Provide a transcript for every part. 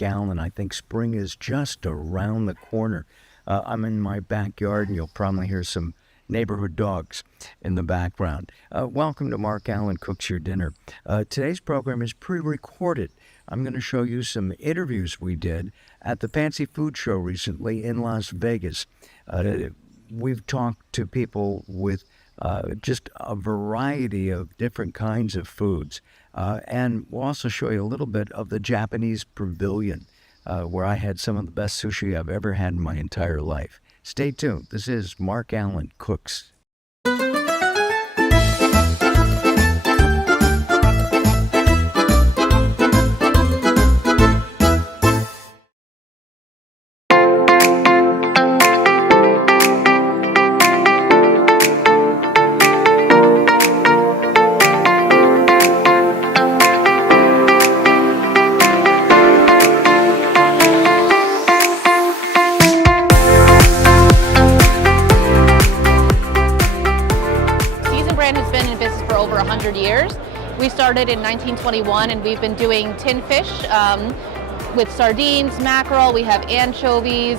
Mark Alyn. I think spring is just around the corner. I'm in my backyard, and you'll probably hear some neighborhood dogs in the background. Welcome to Mark Alyn Cooks Your Dinner. Today's program is pre-recorded. I'm going to show you some interviews we did at the Fancy Food Show recently in Las Vegas. We've talked to people with just a variety of different kinds of foods. And we'll also show you a little bit of the Japanese Pavilion, where I had some of the best sushi I've ever had in my entire life. Stay tuned. This is Mark Alyn Cooks. Has been in business for over 100 years. We started in 1921 and we've been doing tin fish with sardines, mackerel, we have anchovies,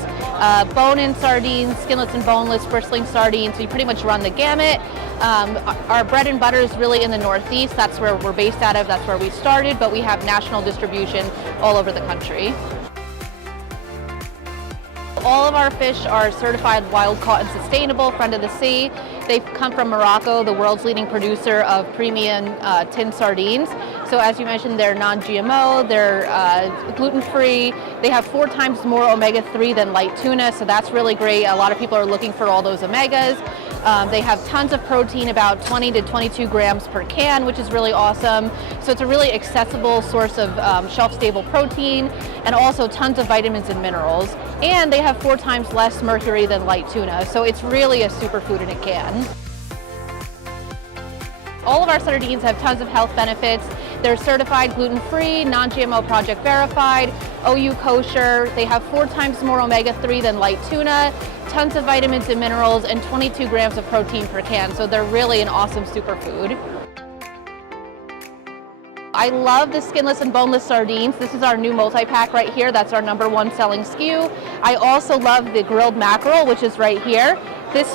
bone-in sardines, skinless and boneless, bristling sardines. We pretty much run the gamut. Our bread and butter is really in the Northeast. That's where we're based out of, that's where we started, but we have national distribution all over the country. All of our fish are certified wild caught and sustainable, friend of the sea. They come from Morocco, the world's leading producer of premium tin sardines. So as you mentioned, they're non-GMO, they're gluten-free. They have 4 times more omega-3 than light tuna, so that's really great. A lot of people are looking for all those omegas. They have tons of protein, about 20 to 22 grams per can, which is really awesome. So it's a really accessible source of shelf-stable protein, and also tons of vitamins and minerals. And they have 4 times less mercury than light tuna, so it's really a superfood in a can. All of our sardines have tons of health benefits. They're certified gluten-free, non-GMO project verified, OU kosher. They have 4 times more omega-3 than light tuna, tons of vitamins and minerals, and 22 grams of protein per can. So they're really an awesome superfood. I love the skinless and boneless sardines. This is our new multi-pack right here. That's our #1 selling SKU. I also love the grilled mackerel, which is right here. This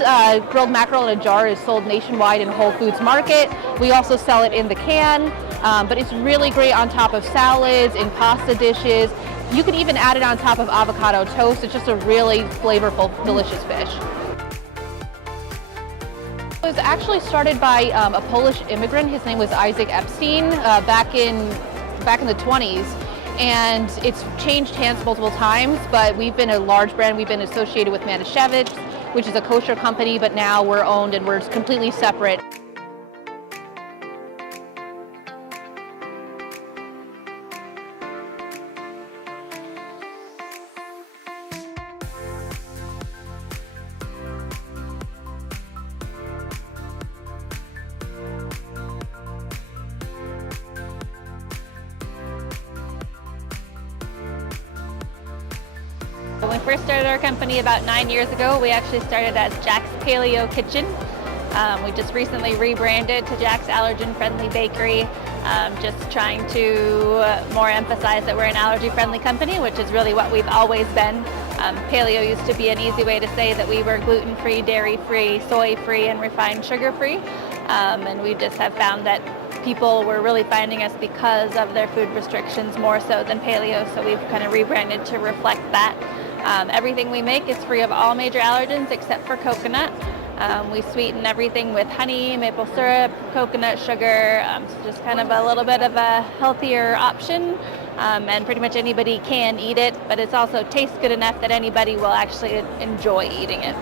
grilled mackerel in a jar is sold nationwide in Whole Foods Market. We also sell it in the can, but it's really great on top of salads, in pasta dishes. You can even add it on top of avocado toast. It's just a really flavorful, delicious fish. It was actually started by a Polish immigrant. His name was Isaac Epstein back in the 20s. And it's changed hands multiple times, but we've been a large brand. We've been associated with Manischewitz, which is a kosher company, but now we're owned and we're completely separate. When we first started our company about 9 years ago, we actually started as Jack's Paleo Kitchen. We just recently rebranded to Jack's Allergen Friendly Bakery, just trying to more emphasize that we're an allergy-friendly company, which is really what we've always been. Paleo used to be an easy way to say that we were gluten-free, dairy-free, soy-free, and refined sugar-free. And we just have found that people were really finding us because of their food restrictions more so than paleo, so we've kind of rebranded to reflect that. Everything we make is free of all major allergens except for coconut. We sweeten everything with honey, maple syrup, coconut sugar, so just kind of a little bit of a healthier option. And pretty much anybody can eat it, but it also tastes good enough that anybody will actually enjoy eating it.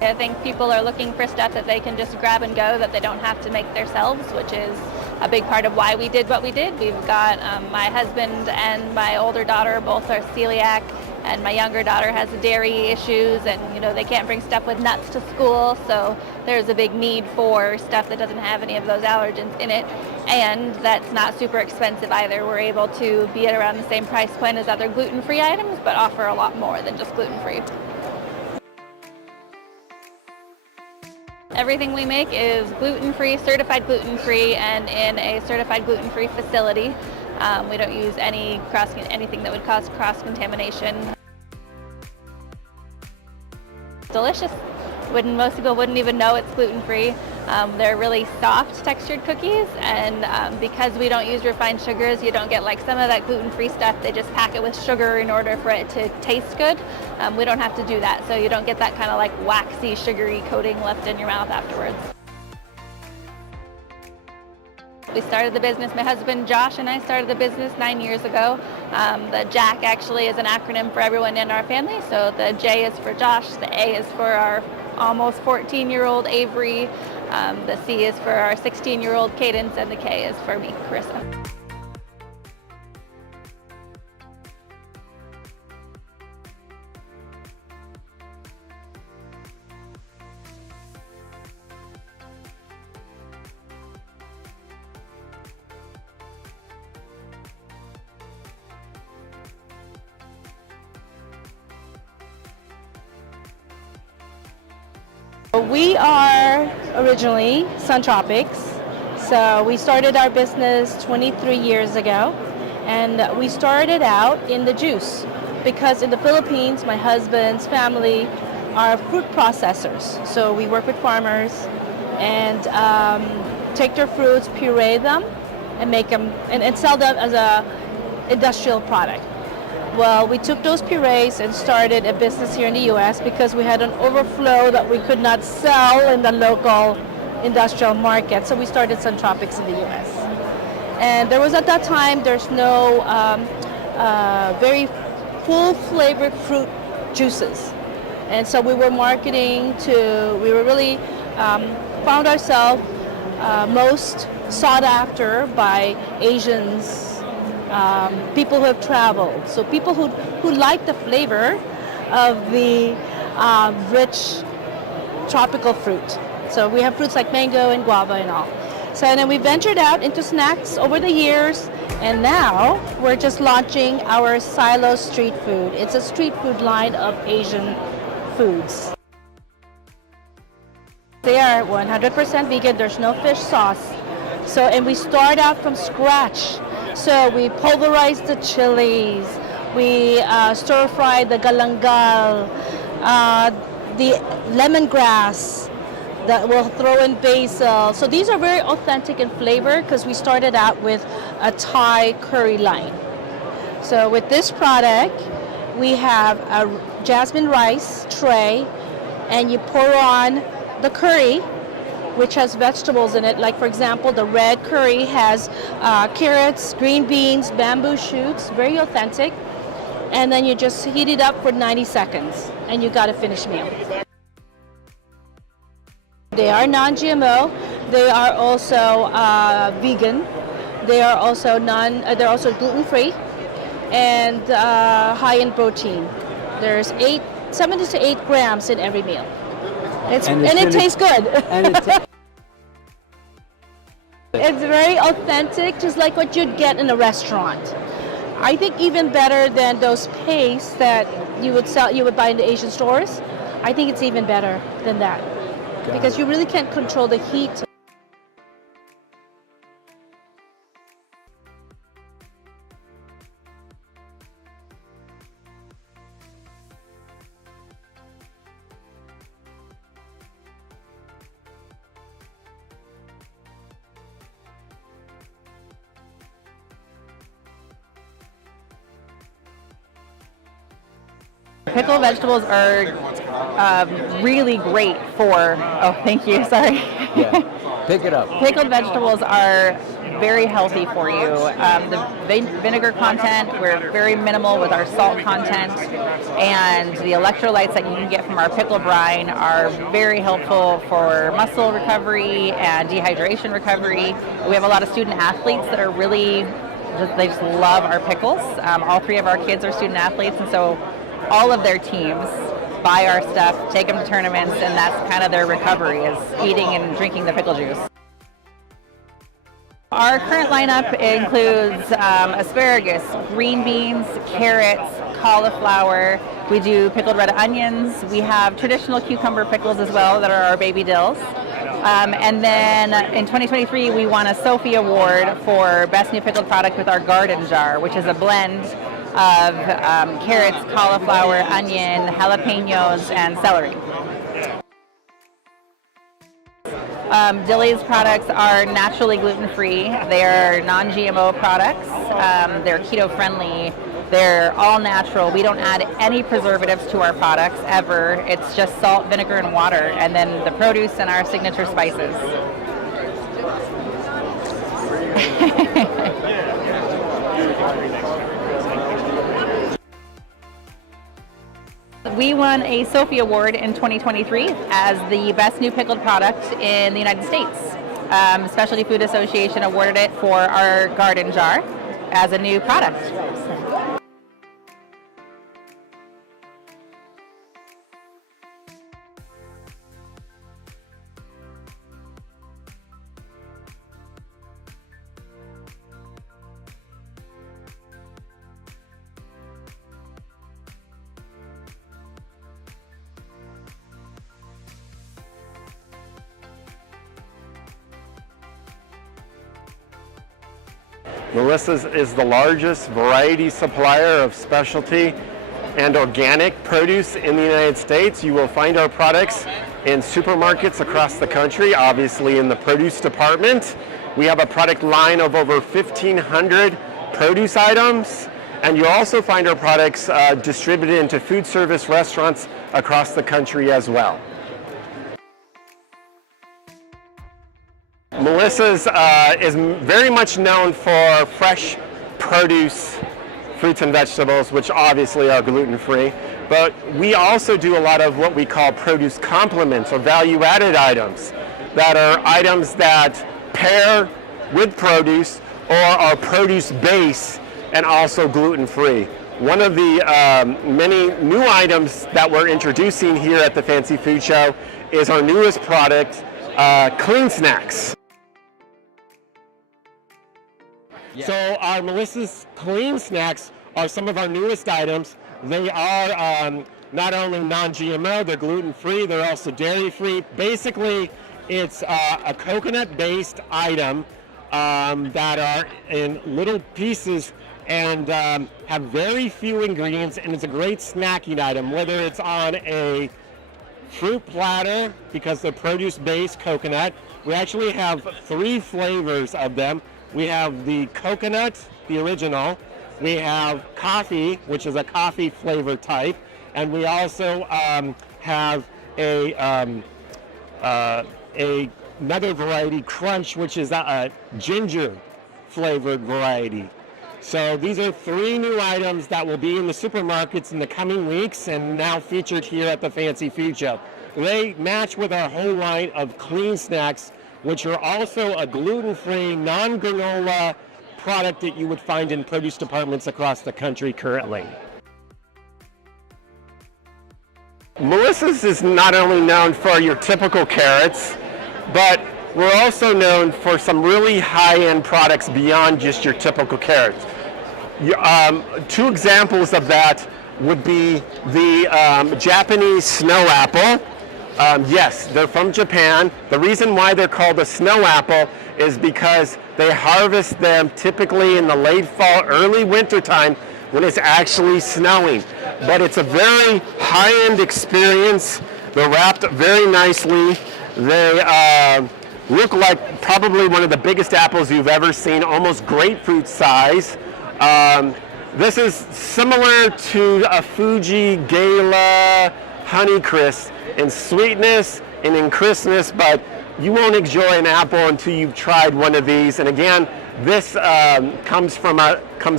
I think people are looking for stuff that they can just grab and go, that they don't have to make themselves, which is a big part of why we did what we did. We've got my husband and my older daughter both are celiac, and my younger daughter has dairy issues, and they can't bring stuff with nuts to school, so there's a big need for stuff that doesn't have any of those allergens in it, and that's not super expensive either. We're able to be at around the same price point as other gluten-free items, but offer a lot more than just gluten-free. Everything we make is gluten-free, certified gluten-free, and in a certified gluten-free facility. We don't use anything that would cause cross-contamination. Delicious. Most people wouldn't even know it's gluten-free. They're really soft textured cookies, and because we don't use refined sugars, you don't get like some of that gluten-free stuff. They just pack it with sugar in order for it to taste good. We don't have to do that, so you don't get that kind of like waxy, sugary coating left in your mouth afterwards. We started the business, my husband Josh and I started the business 9 years ago. The Jack actually is an acronym for everyone in our family. So the J is for Josh, the A is for our almost 14-year-old Avery, the C is for our 16-year-old Cadence, and the K is for me, Carissa. We are originally Sun Tropics, so we started our business 23 years ago, and we started out in the juice because in the Philippines my husband's family are fruit processors, so we work with farmers and take their fruits, puree them, and make them and sell them as a industrial product. Well, we took those purees and started a business here in the U.S. because we had an overflow that we could not sell in the local industrial market. So we started Sun Tropics in the U.S. And there was at that time, there's no very full flavored fruit juices. And so we were marketing we were really found ourselves most sought after by Asians, people who have traveled, so people who like the flavor of the rich tropical fruit. So we have fruits like mango and guava and all. So then we ventured out into snacks over the years, and now we're just launching our Silo Street Food. It's a street food line of Asian foods. They are 100% vegan. There's no fish sauce. So, and we start out from scratch. So we pulverize the chilies, we stir fry the galangal, the lemongrass that we'll throw in basil. So these are very authentic in flavor because we started out with a Thai curry line. So with this product, we have a jasmine rice tray, and you pour on the curry, which has vegetables in it. Like for example, the red curry has carrots, green beans, bamboo shoots, very authentic. And then you just heat it up for 90 seconds and you got a finished meal. They are non-GMO. They are also vegan. They are also they're also gluten-free and high in protein. There's 7 to 8 grams in every meal. It tastes good. It's very authentic, just like what you'd get in a restaurant. I think even better than those pastes that you would buy in the Asian stores. I think it's even better than that because you really can't control the heat. Pickled vegetables are really great for, oh, thank you, sorry. Yeah, pick it up. Pickled vegetables are very healthy for you. The vinegar content, we're very minimal with our salt content, and the electrolytes that you can get from our pickle brine are very helpful for muscle recovery and dehydration recovery. We have a lot of student athletes that are really, they just love our pickles. All 3 of our kids are student athletes, and so all of their teams buy our stuff, take them to tournaments, and that's kind of their recovery, is eating and drinking the pickle juice. Our current lineup includes asparagus, green beans, carrots, cauliflower. We do pickled red onions. We have traditional cucumber pickles as well that are our baby dills. And then in 2023, we won a Sophie Award for Best New Pickled Product with our garden jar, which is a blend of carrots, cauliflower, onion, jalapenos, and celery. Dilly's products are naturally gluten-free. They are non-GMO products. They're keto-friendly. They're all natural. We don't add any preservatives to our products ever. It's just salt, vinegar, and water, and then the produce and our signature spices. We won a Sophie Award in 2023 as the best new pickled product in the United States. Specialty Food Association awarded it for our garden jar as a new product. Melissa's is the largest variety supplier of specialty and organic produce in the United States. You will find our products in supermarkets across the country, obviously in the produce department. We have a product line of over 1,500 produce items, and you'll also find our products distributed into food service restaurants across the country as well. Melissa's is very much known for fresh produce, fruits and vegetables, which obviously are gluten-free, but we also do a lot of what we call produce complements or value-added items that are items that pair with produce or are produce base and also gluten-free. One of the many new items that we're introducing here at the Fancy Food Show is our newest product, Clean Snacks. So our Melissa's Clean Snacks are some of our newest items. They are not only non-GMO, they're gluten-free, they're also dairy-free. Basically, it's a coconut-based item that are in little pieces and have very few ingredients, and it's a great snacking item, whether it's on a fruit platter, because they're produce-based coconut. We actually have 3 flavors of them. We have the coconut, the original. We have coffee, which is a coffee flavor type, and we also have another variety, crunch, which is a ginger flavored variety. So these are 3 new items that will be in the supermarkets in the coming weeks and now featured here at the Fancy Food Show. They match with our whole line of Clean Snacks, which are also a gluten-free, non-granola product that you would find in produce departments across the country currently. Melissa's is not only known for your typical carrots, but we're also known for some really high-end products beyond just your typical carrots. 2 examples of that would be the Japanese snow apple. Yes, they're from Japan. The reason why they're called a snow apple is because they harvest them typically in the late fall, early winter time when it's actually snowing. But it's a very high-end experience. They're wrapped very nicely. They look like probably one of the biggest apples you've ever seen, almost grapefruit size. This is similar to a Fuji Gala Honeycrisp in sweetness and in crispness, but you won't enjoy an apple until you've tried one of these. And again, this comes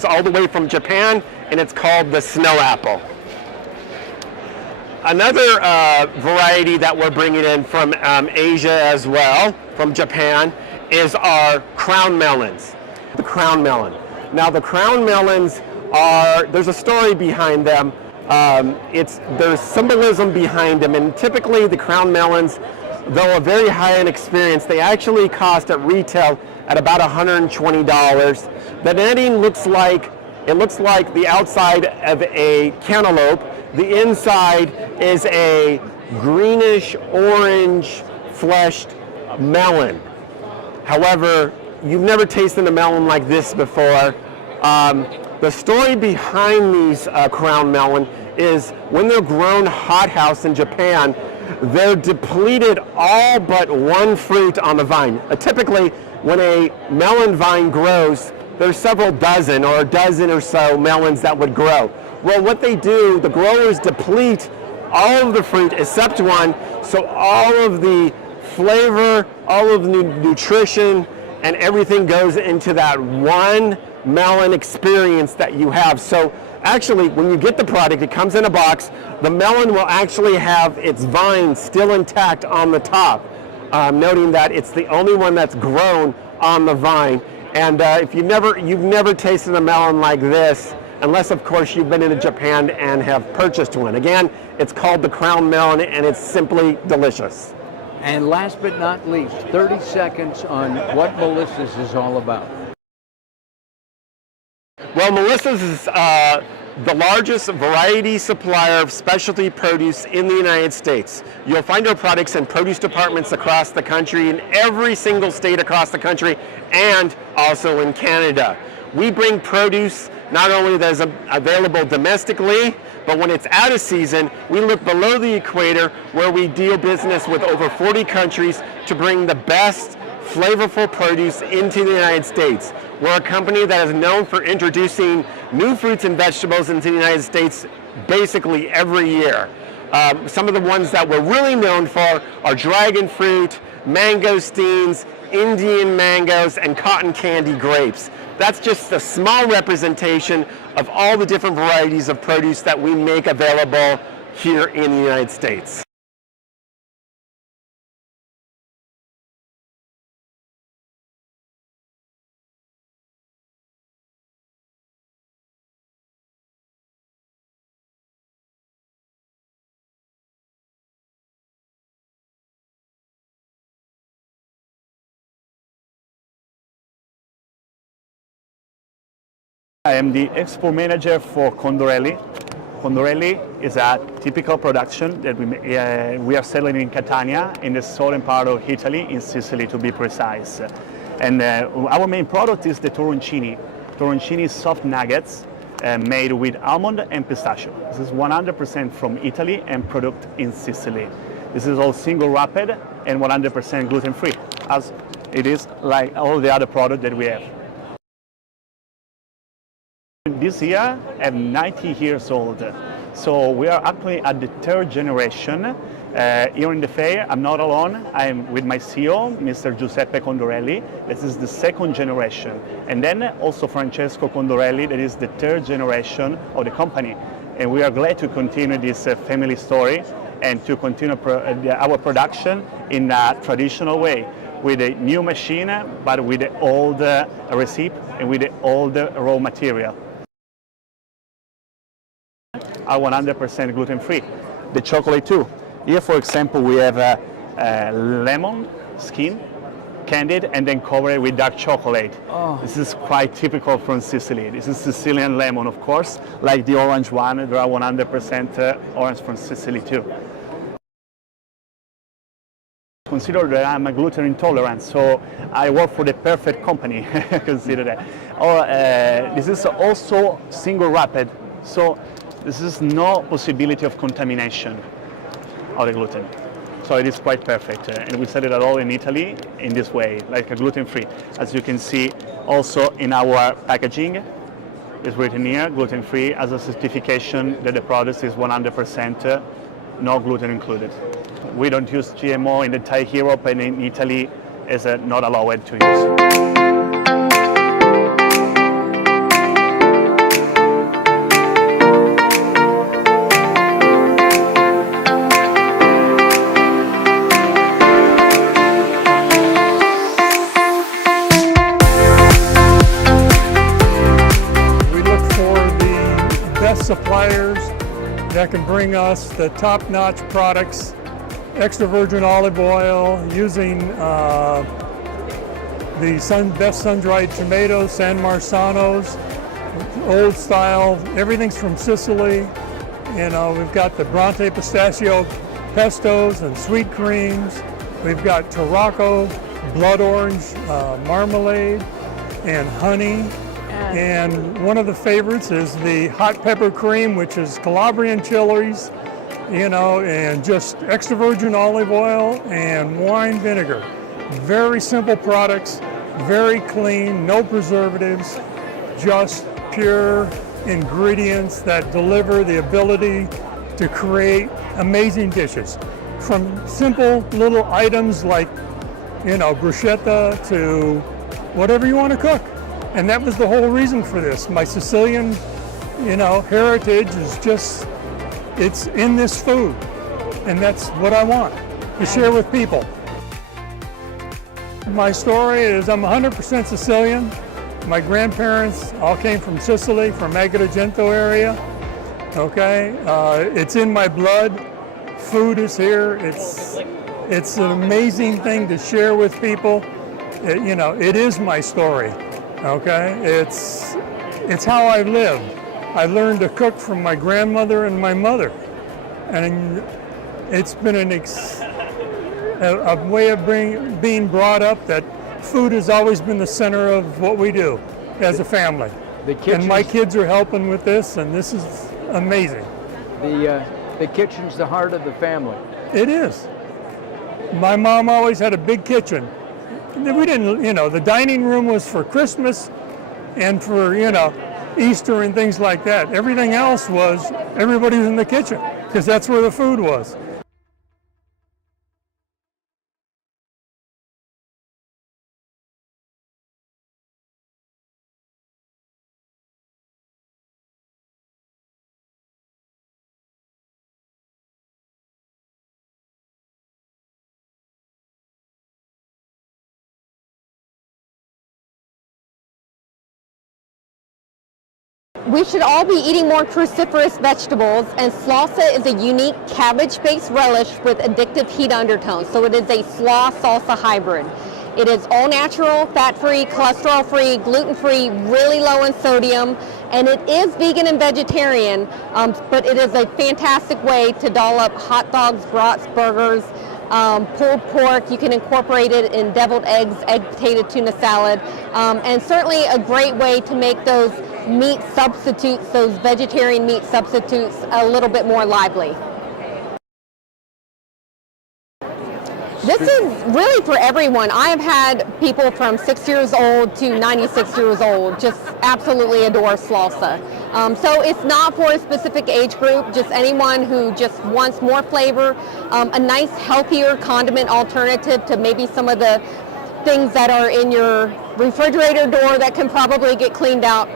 all the way from Japan, and it's called the snow apple. Another variety that we're bringing in from Asia as well, from Japan, is our crown melons. The crown melon. Now the crown melons there's a story behind them. There's symbolism behind them, and typically the crown melons, though a very high-end experience, they actually cost at retail at about $120. The netting looks like the outside of a cantaloupe. The inside is a greenish orange fleshed melon. However, you've never tasted a melon like this before. The story behind these crown melon is when they're grown hothouse in Japan, they're depleted all but one fruit on the vine. Typically, when a melon vine grows, there's several dozen or a dozen or so melons that would grow. Well, what they do, the growers deplete all of the fruit except one, so all of the flavor, all of the nutrition, and everything goes into that one melon experience that you have. So actually, when you get the product, it comes in a box. The melon will actually have its vine still intact on the top, noting that it's the only one that's grown on the vine. And if you've never tasted a melon like this, unless of course you've been into Japan and have purchased one. Again, it's called the crown melon, and it's simply delicious. And last but not least, 30 seconds on what Melissa's is all about. Well, Melissa's is the largest variety supplier of specialty produce in the United States. You'll find our products in produce departments across the country, in every single state across the country, and also in Canada. We bring produce not only that is available domestically, but when it's out of season, we look below the equator where we deal business with over 40 countries to bring the best flavorful produce into the United States. We're a company that is known for introducing new fruits and vegetables into the United States basically every year. Some of the ones that we're really known for are dragon fruit, mangosteens, Indian mangoes, and cotton candy grapes. That's just a small representation of all the different varieties of produce that we make available here in the United States. I am the export manager for Condorelli. Condorelli is a typical production that we are selling in Catania, in the southern part of Italy, in Sicily to be precise. And our main product is the toroncini. Toroncini soft nuggets made with almond and pistachio. This is 100% from Italy and produced in Sicily. This is all single wrapped and 100% gluten-free, as it is like all the other products that we have. This year, I'm 90 years old, so we are actually at the third generation. Here in the fair, I'm not alone. I'm with my CEO, Mr. Giuseppe Condorelli. This is the second generation. And then also Francesco Condorelli, that is the third generation of the company. And we are glad to continue this family story and to continue our production in a traditional way, with a new machine, but with the old recipe and with the old raw material. Are 100% gluten-free. The chocolate too. Here, for example, we have a lemon skin, candied, and then covered with dark chocolate. Oh. This is quite typical from Sicily. This is Sicilian lemon, of course, like the orange one. There are 100% orange from Sicily too. Consider that I'm a gluten intolerant, so I work for the perfect company. Consider that. This is also single wrapped, so this is no possibility of contamination of the gluten. So it is quite perfect. And we sell it at all in Italy in this way, like a gluten-free. As you can see also in our packaging, it's written here, gluten-free, as a certification that the product is 100% no gluten included. We don't use GMO in the entire Europe, and in Italy is not allowed to use. Suppliers that can bring us the top-notch products, extra virgin olive oil, using the best sun-dried tomatoes, San Marzanos, old style. Everything's from Sicily. You know, we've got the Bronte pistachio pestos and sweet creams, We've got Tarocco, blood orange marmalade, and honey. And one of the favorites is the hot pepper cream, which is Calabrian chilies, and just extra virgin olive oil and wine vinegar. Very simple products, very clean, no preservatives, just pure ingredients that deliver the ability to create amazing dishes. From simple little items like, bruschetta to whatever you want to cook. And that was the whole reason for this. My Sicilian, heritage is just, it's in this food. And that's what I want to share with people. My story is I'm 100% Sicilian. My grandparents all came from Sicily, from Agrigento area. Okay, it's in my blood. Food is here. It's an amazing thing to share with people. It is my story. Okay, it's how I lived. I learned to cook from my grandmother and my mother, and it's been a way of being brought up that food has always been the center of what we do as a family. And my kids are helping with this, and this is amazing. The kitchen's the heart of the family. It is. My mom always had a big kitchen. We didn't, the dining room was for Christmas and for, Easter and things like that. Everything else was, everybody was in the kitchen because that's where the food was. We should all be eating more cruciferous vegetables, and salsa is a unique cabbage-based relish with addictive heat undertones. So it is a slaw salsa hybrid. It is all natural, fat-free, cholesterol-free, gluten-free, really low in sodium, and it is vegan and vegetarian, but it is a fantastic way to doll up hot dogs, brats, burgers, pulled pork. You can incorporate it in deviled eggs, egg potato tuna salad, and certainly a great way to make those meat substitutes, those vegetarian meat substitutes, a little bit more lively. This is really for everyone. I have had people from 6 years old to 96 years old just absolutely adore salsa. So it's not for a specific age group, just anyone who just wants more flavor, a nice healthier condiment alternative to maybe some of the things that are in your refrigerator door that can probably get cleaned out.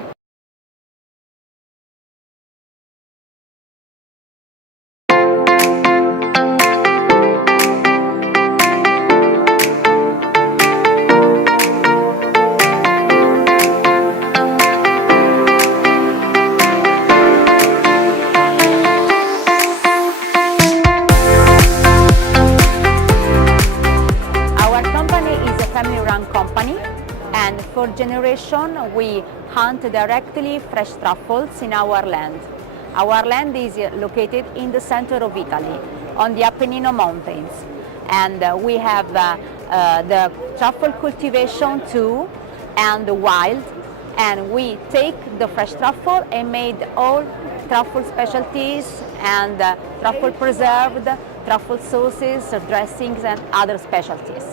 For generation, we hunt directly fresh truffles in our land. Our land is located in the center of Italy, on the Apennine Mountains. And we have the truffle cultivation too, and the wild. And we take the fresh truffle and made all truffle specialties and truffle preserved, truffle sauces, dressings, and other specialties.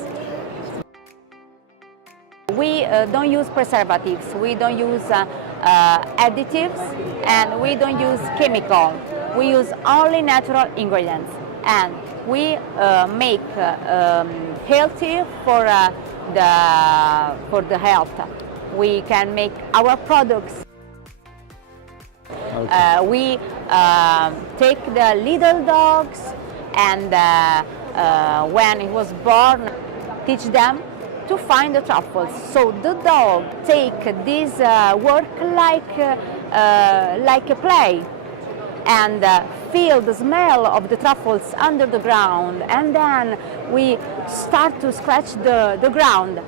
We don't use preservatives, we don't use additives, and we don't use chemical. We use only natural ingredients, and we make healthy for the health. We can make our products. Okay. We take the little dogs, and when it was born, teach them to find the truffles. So the dog take this work like a play, and feel the smell of the truffles under the ground, and then we start to scratch the ground.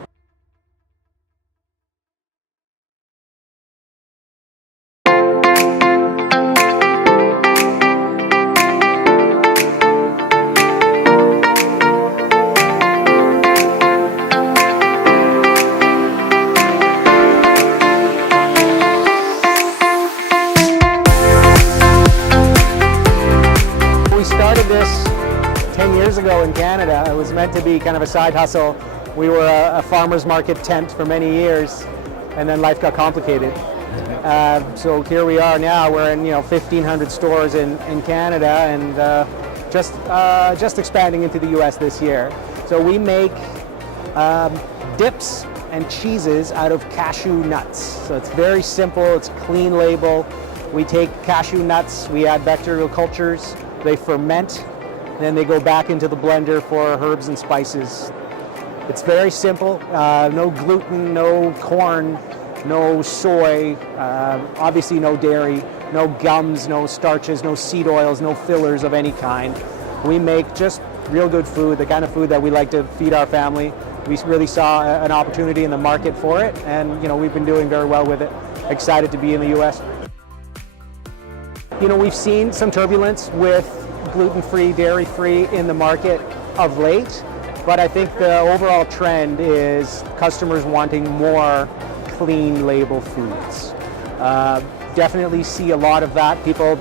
years ago in Canada. It was meant to be kind of a side hustle. We were a farmer's market tent for many years, and then life got complicated. So here we are now. We're in 1,500 stores in Canada, and just expanding into the U.S. this year. So we make dips and cheeses out of cashew nuts. So it's very simple. It's a clean label. We take cashew nuts. We add bacterial cultures. They ferment. Then they go back into the blender for herbs and spices. It's very simple. No gluten, no corn, no soy, obviously no dairy, no gums, no starches, no seed oils, no fillers of any kind. We make just real good food, the kind of food that we like to feed our family. We really saw an opportunity in the market for it, and we've been doing very well with it. Excited to be in the U.S. We've seen some turbulence with gluten-free, dairy-free in the market of late, but I think the overall trend is customers wanting more clean label foods. Definitely see a lot of that. People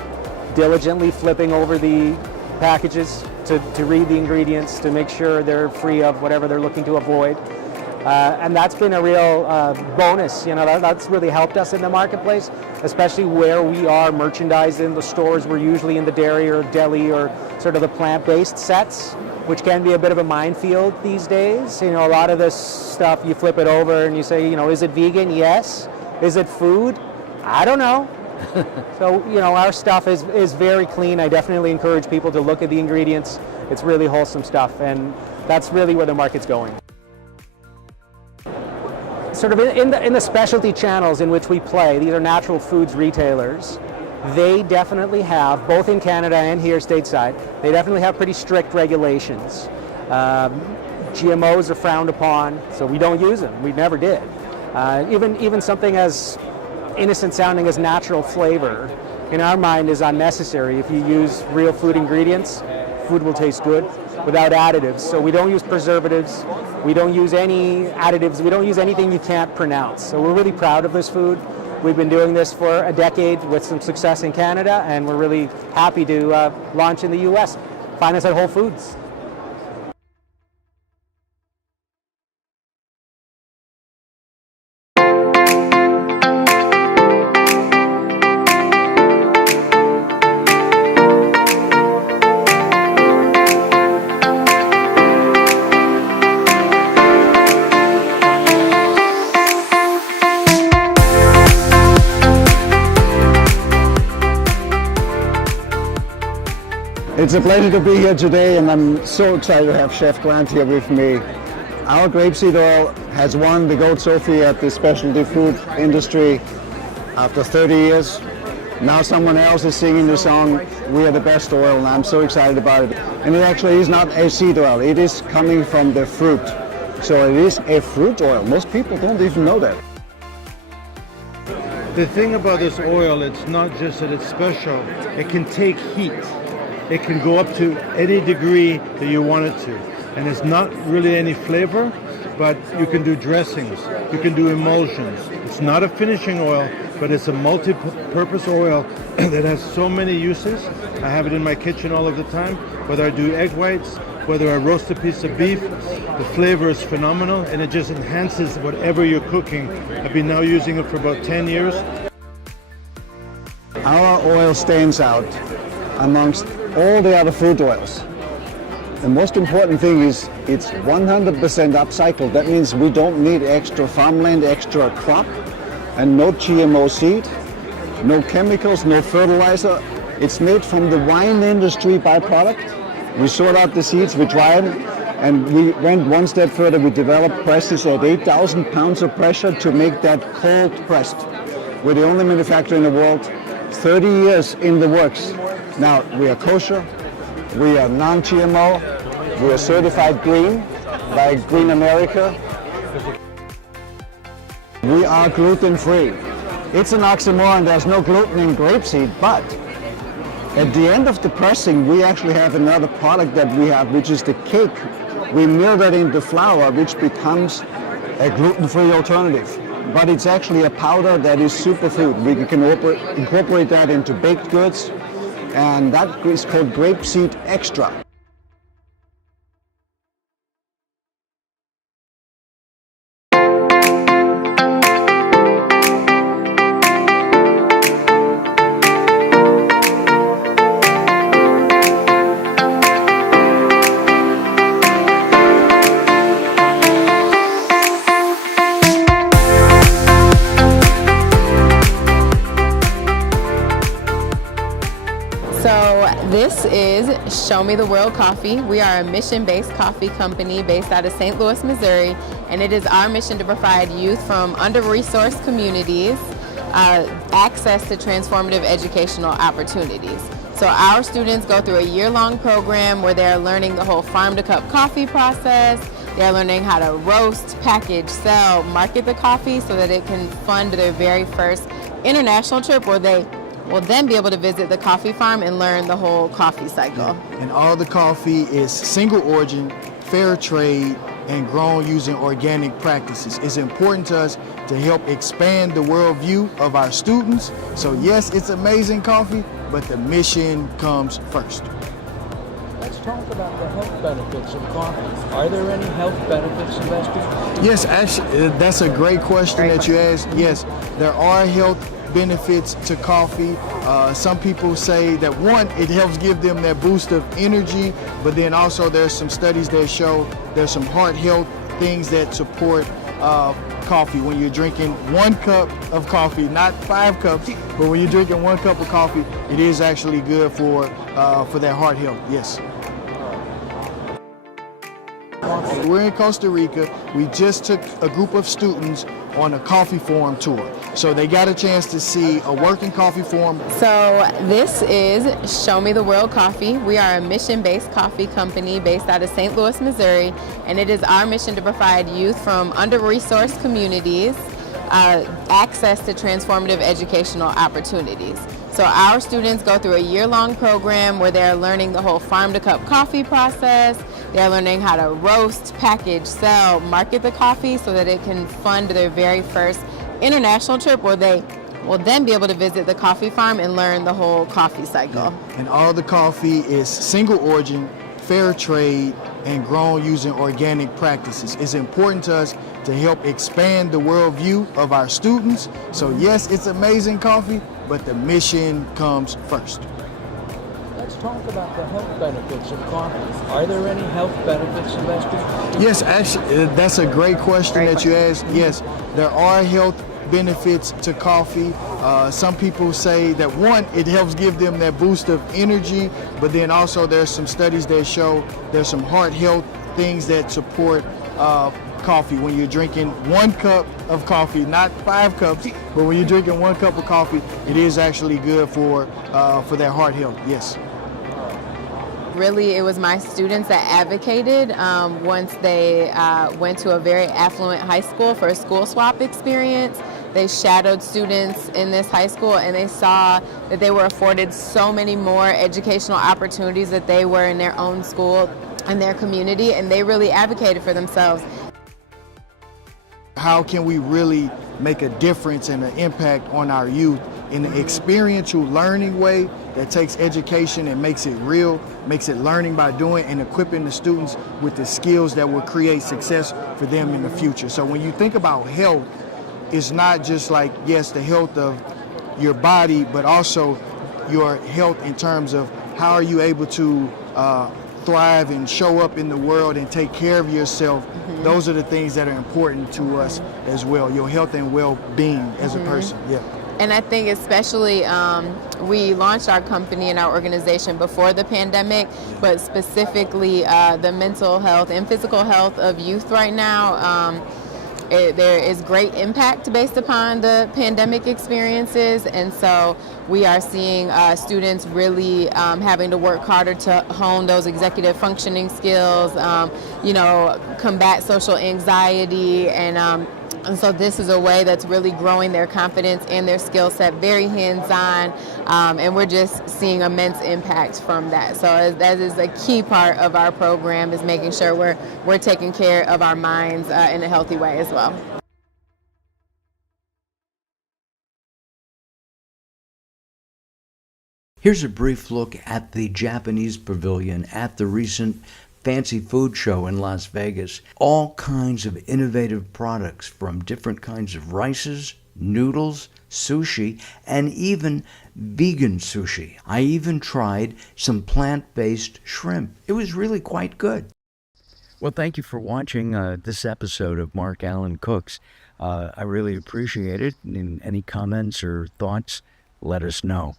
diligently flipping over the packages to read the ingredients, to make sure they're free of whatever they're looking to avoid. And that's been a real bonus. That's really helped us in the marketplace, especially where we are merchandising the stores. We're usually in the dairy or deli or sort of the plant-based sets, which can be a bit of a minefield these days. A lot of this stuff, you flip it over and you say, is it vegan? Yes. Is it food? I don't know. So, our stuff is very clean. I definitely encourage people to look at the ingredients. It's really wholesome stuff, and that's really where the market's going. Sort of in the specialty channels in which we play, these are natural foods retailers. They definitely have, both in Canada and here stateside, they definitely have pretty strict regulations. GMOs are frowned upon, so we don't use them. We never did. Even something as innocent sounding as natural flavor, in our mind, is unnecessary. If you use real food ingredients, food will taste good without additives. So we don't use preservatives, we don't use any additives, we don't use anything you can't pronounce. So we're really proud of this food. We've been doing this for a decade with some success in Canada, and we're really happy to launch in the US. Find us at Whole Foods. It's a pleasure to be here today, and I'm so excited to have Chef Grant here with me. Our grapeseed oil has won the Gold Trophy at the specialty food industry after 30 years. Now someone else is singing the song, "We are the best oil," and I'm so excited about it. And it actually is not a seed oil, it is coming from the fruit. So it is a fruit oil. Most people don't even know that. The thing about this oil, it's not just that it's special, it can take heat. It can go up to any degree that you want it to. And it's not really any flavor, but you can do dressings, you can do emulsions. It's not a finishing oil, but it's a multi-purpose oil that has so many uses. I have it in my kitchen all of the time, whether I do egg whites, whether I roast a piece of beef. The flavor is phenomenal, and it just enhances whatever you're cooking. I've been now using it for about 10 years. Our oil stands out amongst all the other fruit oils. The most important thing is it's 100% upcycled. That means we don't need extra farmland, extra crop, and no GMO seed, no chemicals, no fertilizer. It's made from the wine industry byproduct. We sort out the seeds, we dry them, and we went one step further. We developed presses at 8,000 pounds of pressure to make that cold pressed. We're the only manufacturer in the world, 30 years in the works. Now, we are kosher, we are non-GMO, we are certified green by Green America. We are gluten-free. It's an oxymoron, there's no gluten in grapeseed, but at the end of the pressing, we actually have another product that we have, which is the cake. We mill that into flour, which becomes a gluten-free alternative. But it's actually a powder that is superfood. We can incorporate that into baked goods, and that is called grapeseed extra. So this is Show Me the World Coffee. We are a mission-based coffee company based out of St. Louis, Missouri, and it is our mission to provide youth from under-resourced communities access to transformative educational opportunities. So our students go through a year-long program where they're learning the whole farm-to-cup coffee process. They're learning how to roast, package, sell, market the coffee so that it can fund their very first international trip where they will then be able to visit the coffee farm and learn the whole coffee cycle. And all the coffee is single origin, fair trade, and grown using organic practices. It's important to us to help expand the worldview of our students. So yes, it's amazing coffee, but the mission comes first. Let's talk about the health benefits of coffee. Are there any health benefits, Sylvester? Yes, actually, that's a great question that you asked. Yes, there are health benefits to coffee. Some people say that one, it helps give them that boost of energy, but then also there's some studies that show there's some heart health things that support coffee. When you're drinking 1 cup of coffee, not 5 cups, but when you're drinking 1 cup of coffee, it is actually good for that heart health. Yes. We're in Costa Rica. We just took a group of students on a coffee farm tour. So they got a chance to see a working coffee farm. So this is Show Me the World Coffee. We are a mission-based coffee company based out of St. Louis, Missouri, and it is our mission to provide youth from under-resourced communities access to transformative educational opportunities. So our students go through a year-long program where they're learning the whole farm-to-cup coffee process. They're learning how to roast, package, sell, market the coffee so that it can fund their very first international trip where they will then be able to visit the coffee farm and learn the whole coffee cycle. And all the coffee is single origin, fair trade, and grown using organic practices. It's important to us to help expand the worldview of our students. So yes, it's amazing coffee, but the mission comes first. Let's talk about the health benefits of coffee. Are there any health benefits, Sylvester? Yes, actually, that's a great question that you asked. Yes, there are health benefits to coffee. Some people say that one, it helps give them that boost of energy, but then also there's some studies that show there's some heart health things that support coffee. When you're drinking 1 cup of coffee, not 5 cups, but when you're drinking 1 cup of coffee, it is actually good for that heart health. Yes. Really, it was my students that advocated once they went to a very affluent high school for a school swap experience. They shadowed students in this high school and they saw that they were afforded so many more educational opportunities that they were in their own school and their community, and they really advocated for themselves. How can we really make a difference and an impact on our youth in an experiential learning way that takes education and makes it real, makes it learning by doing, and equipping the students with the skills that will create success for them in the future. So when you think about health, it's not just like, yes, the health of your body, but also your health in terms of how are you able to thrive and show up in the world and take care of yourself. Those are the things that are important to us as well, your health and well-being as a person. Yeah. And I think especially we launched our company and our organization before the pandemic, but specifically the mental health and physical health of youth right now. There is great impact based upon the pandemic experiences, and so we are seeing students really having to work harder to hone those executive functioning skills, combat social anxiety, and so this is a way that's really growing their confidence and their skill set, very hands-on, and we're just seeing immense impact from that. So that is a key part of our program, is making sure we're taking care of our minds in a healthy way as well. Here's a brief look at the Japanese Pavilion at the recent Fancy Food Show in Las Vegas. All kinds of innovative products from different kinds of rices, noodles, sushi, and even vegan sushi. I even tried some plant-based shrimp. It was really quite good. Well, thank you for watching this episode of Mark Alyn Cooks. I really appreciate it. And any comments or thoughts, let us know.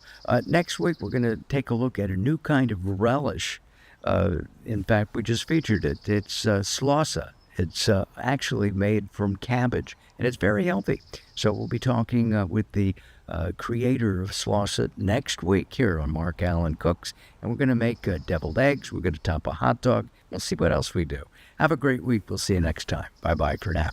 Next week, we're going to take a look at a new kind of relish. In fact, we just featured it. It's slausa. It's actually made from cabbage, and it's very healthy. So we'll be talking with the creator of slausa next week here on Mark Alyn Cooks, and we're going to make deviled eggs. We're going to top a hot dog. We'll see what else we do. Have a great week. We'll see you next time. Bye-bye for now.